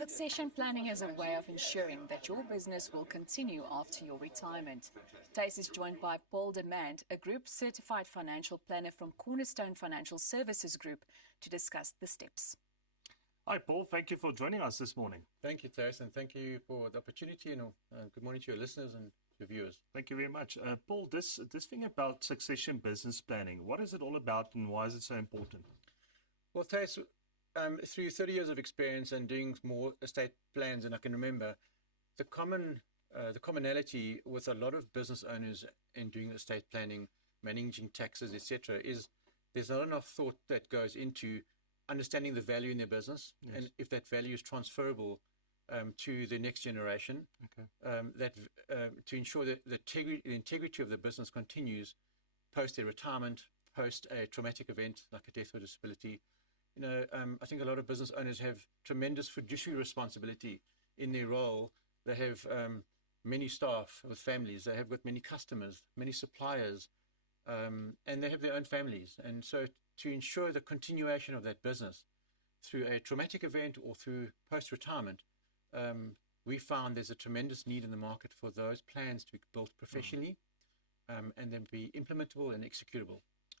Succession planning is a way of ensuring that your business will continue after your retirement. Tace is joined by Paul Damant, a group certified financial planner from Cornerstone Financial Services Group, to discuss the steps. Hi, Paul. Thank you for joining us this morning. Thank you, Tace, and thank you for the opportunity, and good morning to your listeners and your viewers. Thank you very much. Paul, this thing about succession business planning, what is it all about and why is it so important? Well, Tace, through 30 years of experience and doing more estate plans than I can remember, the commonality with a lot of business owners in doing estate planning, managing taxes, etc., is there's not enough thought that goes into understanding the value in their business, yes, and if that value is transferable to the next generation, okay, to ensure that the integrity of the business continues post their retirement, post a traumatic event like a death or disability. I think a lot of business owners have tremendous fiduciary responsibility in their role. They have many staff with families. They have got many customers, many suppliers, and they have their own families. And so to ensure the continuation of that business through a traumatic event or through post-retirement, we found there's a tremendous need in the market for those plans to be built professionally and then be implementable and executable.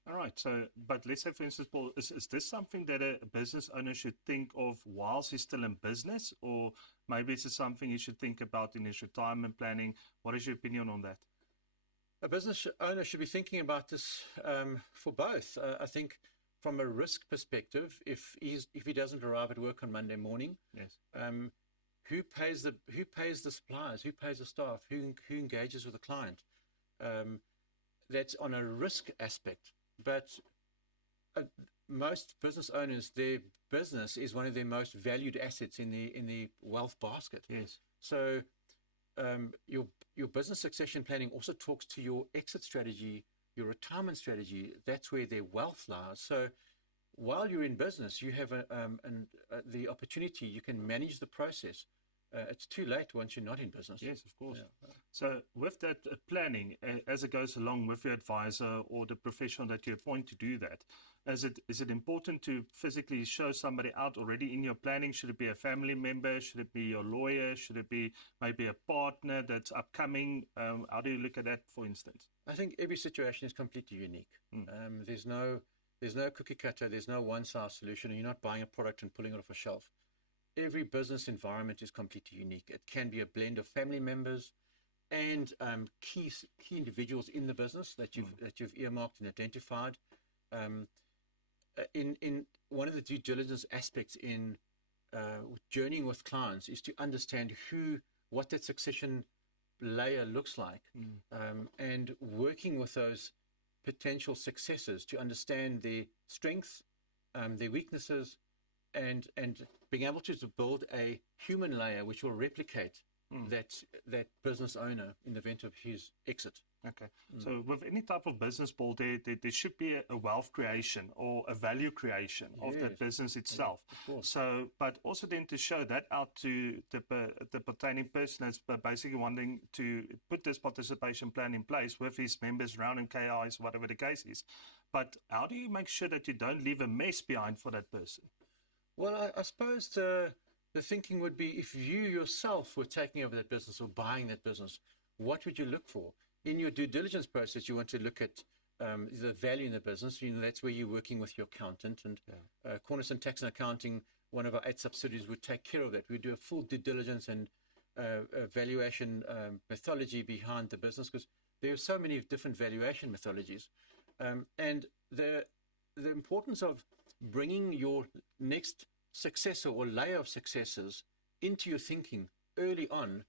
All right. So, but let's say, for instance, Paul, is this something that a business owner should think of whilst he's still in business, or maybe is it something he should think about in his retirement planning? What is your opinion on that? A business owner should be thinking about this for both. I think from a risk perspective, if he doesn't arrive at work on Monday morning, yes, who pays the suppliers, who pays the staff, who engages with the client? That's on a risk aspect. But most business owners, their business is one of their most valued assets in the wealth basket. Yes. So your business succession planning also talks to your exit strategy, your retirement strategy. That's where their wealth lies. So while you're in business, you have the opportunity. You can manage the process. It's too late once you're not in business. Yes, of course. Yeah. So with that planning, as it goes along with your advisor or the professional that you appoint to do that, is it important to physically show somebody out already in your planning? Should it be a family member? Should it be your lawyer? Should it be maybe a partner that's upcoming? How do you look at that, for instance? I think every situation is completely unique. There's no cookie cutter. There's no one-size solution. You're not buying a product and pulling it off a shelf. Every business environment is completely unique. It can be a blend of family members and key individuals in the business that you've earmarked and identified. In one of the due diligence aspects in journeying with clients is to understand what that succession layer looks like, and working with those potential successors to understand their strengths, their weaknesses, and being able to build a human layer which will replicate that business owner in the event of his exit. Okay. So with any type of business, Paul, there should be a wealth creation or a value creation of that business itself. Of course. So, but also then to show that out to the pertaining person that's basically wanting to put this participation plan in place with his members around him, KIs, whatever the case is. But how do you make sure that you don't leave a mess behind for that person? Well, I suppose the thinking would be, if you yourself were taking over that business or buying that business, what would you look for? In your due diligence process, you want to look at the value in the business. That's where you're working with your accountant. And Cornerstone Tax and Accounting, one of our 8 subsidiaries, would take care of that. We do a full due diligence and valuation methodology behind the business, because there are so many different valuation methodologies. And the importance of bringing your next successor or layer of successors into your thinking early on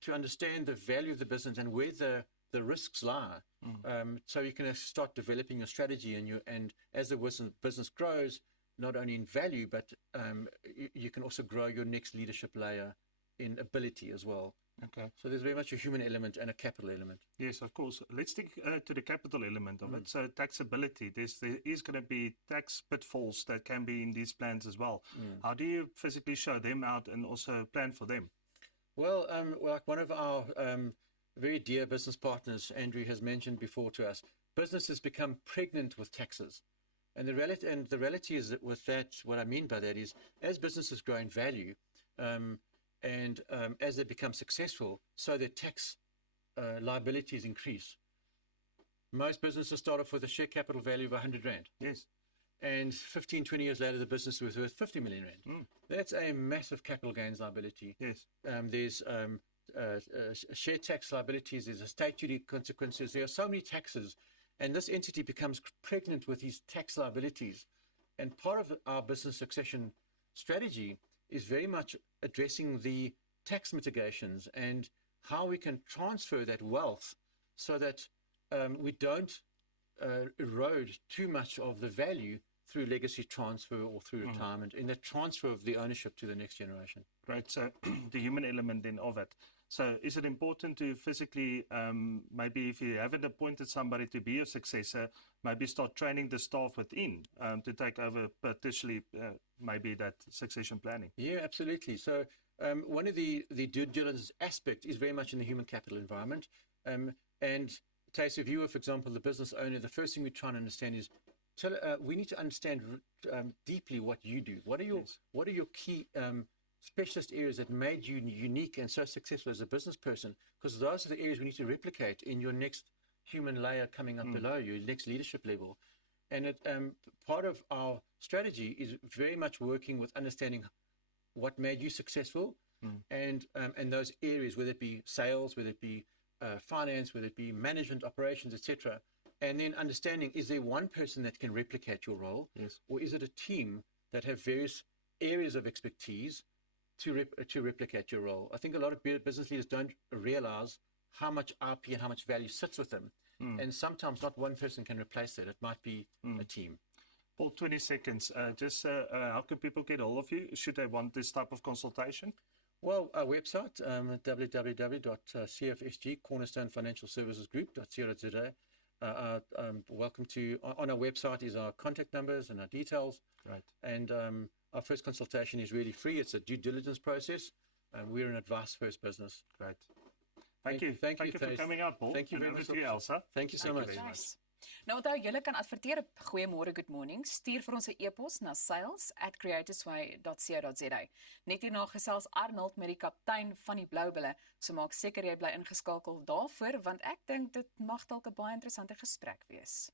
to understand the value of the business and where the risks lie, so you can start developing your strategy, and as the business grows, not only in value, but you can also grow your next leadership layer in ability as well. Okay. So there's very much a human element and a capital element. Yes, of course. Let's stick to the capital element of it. So taxability, there is going to be tax pitfalls that can be in these plans as well. How do you physically show them out and also plan for them? Well, like one of our very dear business partners, Andrew, has mentioned before to us, businesses become pregnant with taxes. And the reality is that with that, what I mean by that is, as businesses grow in value, As they become successful, so their tax liabilities increase. Most businesses start off with a share capital value of 100 Rand. Yes. And 15, 20 years later, the business was worth 50 million Rand. That's a massive capital gains liability. Yes. There's share tax liabilities, there's estate duty consequences. There are so many taxes, and this entity becomes pregnant with these tax liabilities. And part of our business succession strategy is very much addressing the tax mitigations and how we can transfer that wealth so that we don't erode too much of the value through legacy transfer or through retirement, in the transfer of the ownership to the next generation. Great. So the human element then of it. So is it important to physically, maybe if you haven't appointed somebody to be your successor, maybe start training the staff within to take over partially maybe that succession planning? Yeah, absolutely. So one of the due diligence aspect is very much in the human capital environment. And Tace, if you were, for example, the business owner, the first thing we try and understand is we need to understand deeply what you do. What are your key specialist areas that made you unique and so successful as a business person? Because those are the areas we need to replicate in your next human layer coming up below you, next leadership level. And part of our strategy is very much working with understanding what made you successful, and those areas, whether it be sales, whether it be finance, whether it be management, operations, etc. And then understanding, is there one person that can replicate your role? Yes. Or is it a team that have various areas of expertise to replicate your role? I think a lot of business leaders don't realize how much IP and how much value sits with them. And sometimes not one person can replace that. It might be a team. Paul, 20 seconds. How can people get hold of you? Should they want this type of consultation? Well, our website, www.cfsg, Cornerstone Financial Services Group.co.za. Welcome to, on our website is our contact numbers and our details. Right. And our first consultation is really free. It's a due diligence process. We're an advice-first business. Great. Thank you for coming out, Paul. Thank you very much. Elsa. Thank you so much. Nice. Nou onthou, julle kan adverteer op Goeiemôre, Good Morning. Stuur vir ons 'n e-pos na sales@creatorsway.co.za. Net hierna gesels Arnold met die kaptein van die Blou Bulle. So maak seker jy bly ingeskakel daarvoor, want ek dink dit mag dalk 'n baie interessante gesprek wees.